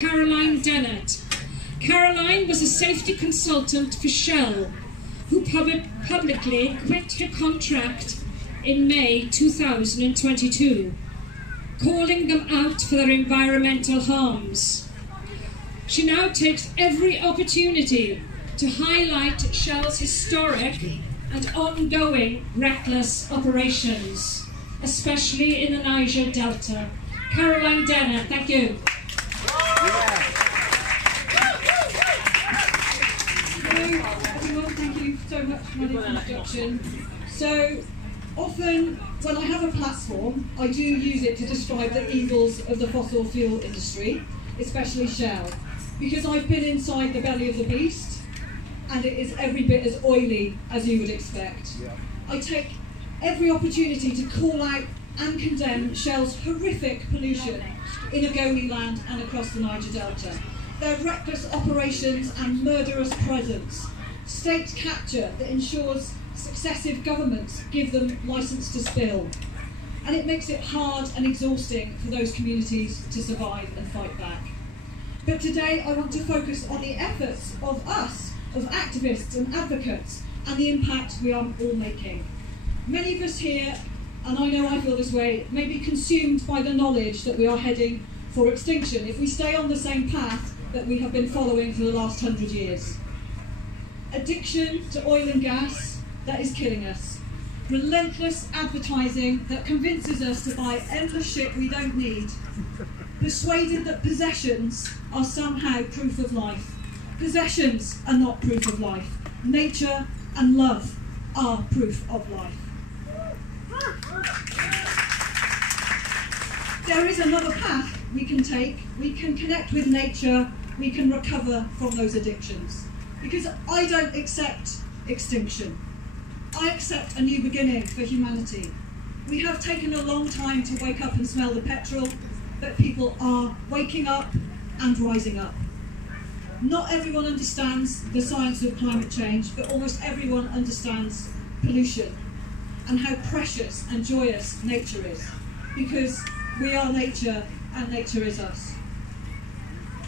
Caroline Dennett. Caroline was a safety consultant for Shell, who publicly quit her contract in May 2022, calling them out for their environmental harms. She now takes every opportunity to highlight Shell's historic and ongoing reckless operations, especially in the Niger Delta. Caroline Dennett, thank you. Hello everyone, thank you so much for my introduction. So often when I have a platform, I do use it to describe the evils of the fossil fuel industry, especially Shell, because I've been inside the belly of the beast and it is every bit as oily as you would expect. I take every opportunity to call out and condemn Shell's horrific pollution in Ogoniland and across the Niger Delta. Their reckless operations and murderous presence, state capture that ensures successive governments give them licence to spill. And it makes it hard and exhausting for those communities to survive and fight back. But today I want to focus on the efforts of us, of activists and advocates, and the impact we are all making. Many of us here, and I know I feel this way, may be consumed by the knowledge that we are heading for extinction if we stay on the same path that we have been following for the last 100 years. Addiction to oil and gas, that is killing us. Relentless advertising that convinces us to buy endless shit we don't need. Persuaded that possessions are somehow proof of life. Possessions are not proof of life. Nature and love are proof of life. There is another path we can take. We can connect with nature. We can recover from those addictions. Because I don't accept extinction. I accept a new beginning for humanity. We have taken a long time to wake up and smell the petrol, but people are waking up and rising up. Not everyone understands the science of climate change, but almost everyone understands pollution and how precious and joyous nature is, because we are nature and nature is us.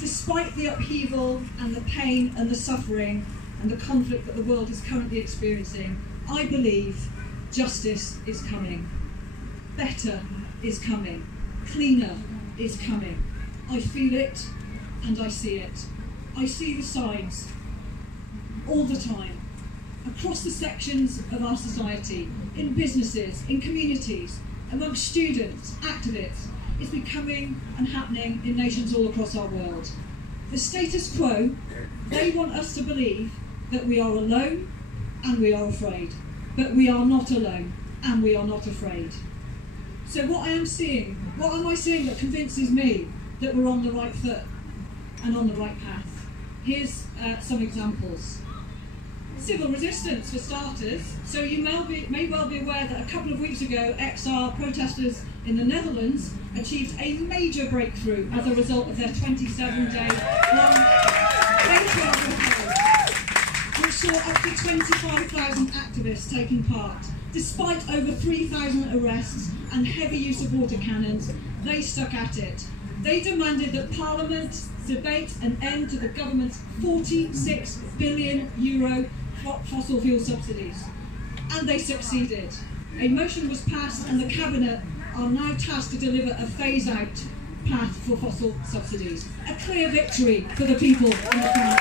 Despite the upheaval and the pain and the suffering and the conflict that the world is currently experiencing, I believe justice is coming. Better is coming. Cleaner is coming. I feel it and I see it. I see the signs all the time, across the sections of our society, in businesses, in communities, amongst students, activists. It's becoming and happening in nations all across our world. The status quo, they want us to believe that we are alone and we are afraid. But we are not alone and we are not afraid. So what am I seeing that convinces me that we're on the right foot and on the right path? Here's some examples. Civil resistance, for starters. So you may well be aware that a couple of weeks ago, XR protesters in the Netherlands achieved a major breakthrough as a result of their 27-day long which saw up to 25,000 activists taking part. Despite over 3,000 arrests and heavy use of water cannons, they stuck at it. They demanded that Parliament debate an end to the government's €46 billion fossil fuel subsidies. And they succeeded. A motion was passed and the Cabinet are now tasked to deliver a phase-out path for fossil subsidies. A clear victory for the people and the planet.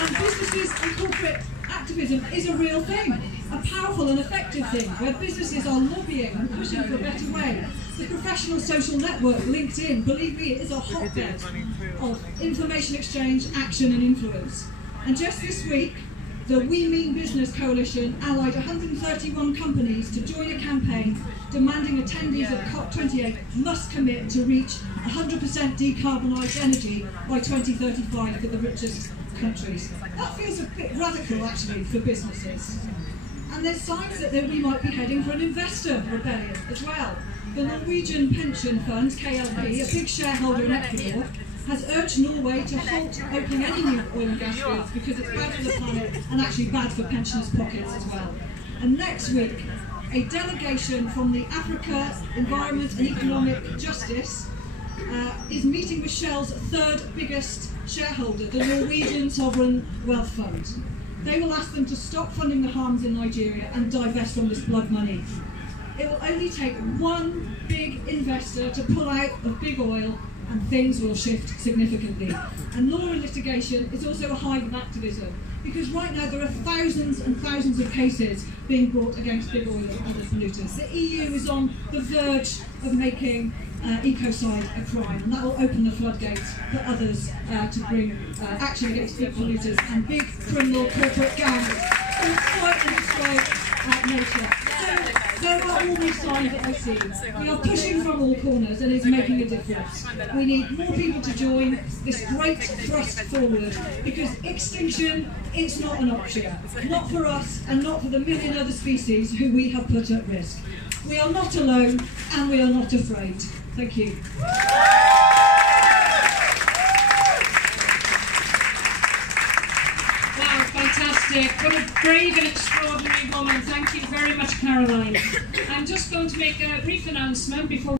And businesses and corporate activism is a real thing, a powerful and effective thing, where businesses are lobbying and pushing for a better way. The professional social network, LinkedIn, believe me, it is a hotbed of information exchange, action and influence. And just this week, the We Mean Business Coalition allied 131 companies to join a campaign demanding attendees of COP28 must commit to reach 100% decarbonised energy by 2035 for the richest countries. That feels a bit radical, actually, for businesses. And there's signs that we might be heading for an investor rebellion as well. The Norwegian pension fund, KLP, a big shareholder in Ecuador, has urged Norway to halt opening any new oil and gas fields because it's bad for the planet and actually bad for pensioners' pockets as well. And next week, a delegation from the Africa Environment and Economic Justice is meeting with Shell's third biggest shareholder, the Norwegian Sovereign Wealth Fund. They will ask them to stop funding the harms in Nigeria and divest from this blood money. It will only take one big investor to pull out of big oil and things will shift significantly. And law and litigation is also a hive of activism, because right now there are thousands and thousands of cases being brought against big oil and other polluters. The EU is on the verge of making ecocide a crime, and that will open the floodgates for others to bring action against big polluters and big criminal corporate gangs who exploit and destroy nature. So there are all these signs that I see. We are pushing from all corners and it's making a difference. We need more people to join this great thrust forward, because extinction, it's not an option. Not for us and not for the million other species who we have put at risk. We are not alone and we are not afraid. Thank you. Wow, fantastic. What a brave and extraordinary woman. Thank you very much, Caroline. I'm just going to make a brief announcement before